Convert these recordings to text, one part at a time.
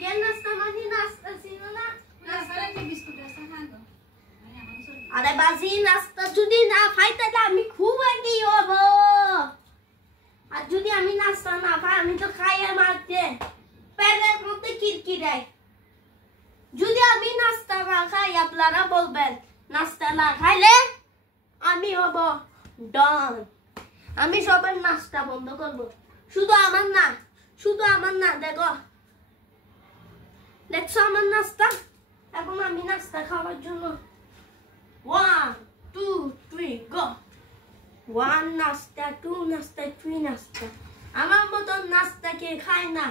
কেন নাস্তা মানে নাস্তা ছিল না আরে বাজি নাস্তা যদি না খাই তাহলে আমি খুব কি হব আর যদি আমি নাস্তা না খাই আমি তো খাইয়ে মারতে পেটের মধ্যে কিরকিরাই যদি আমি নাস্তা না খাই আপনারা বলবেন নাস্তা না খাইলে আমি হব ডন আমি সবার নাস্তা বন্ধ করব শুধু আমার না দেখছো আমার নাস্তা এখন আমি নাস্তা খাওয়ার জন্য 1 2 3 গো 1 নাস্তা 2 নাস্তা 3 নাস্তা আমার মতো নাস্তা কে খায় না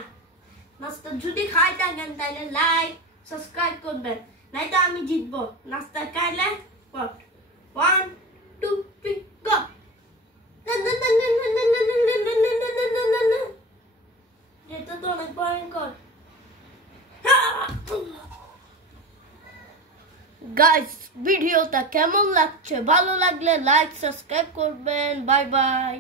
নাস্তা যদি খাই থাকেন তাহলে লাইক সাবস্ক্রাইব করবেন নাইতো আমি জিতবো নাস্তা খাইলে 1 2 3 গো এটা তো অনেক ভয়ঙ্কর গাইস ভিডিওটা কেমন লাগছে ভালো লাগলে লাইক সাবস্ক্রাইব করবেন বাই বাই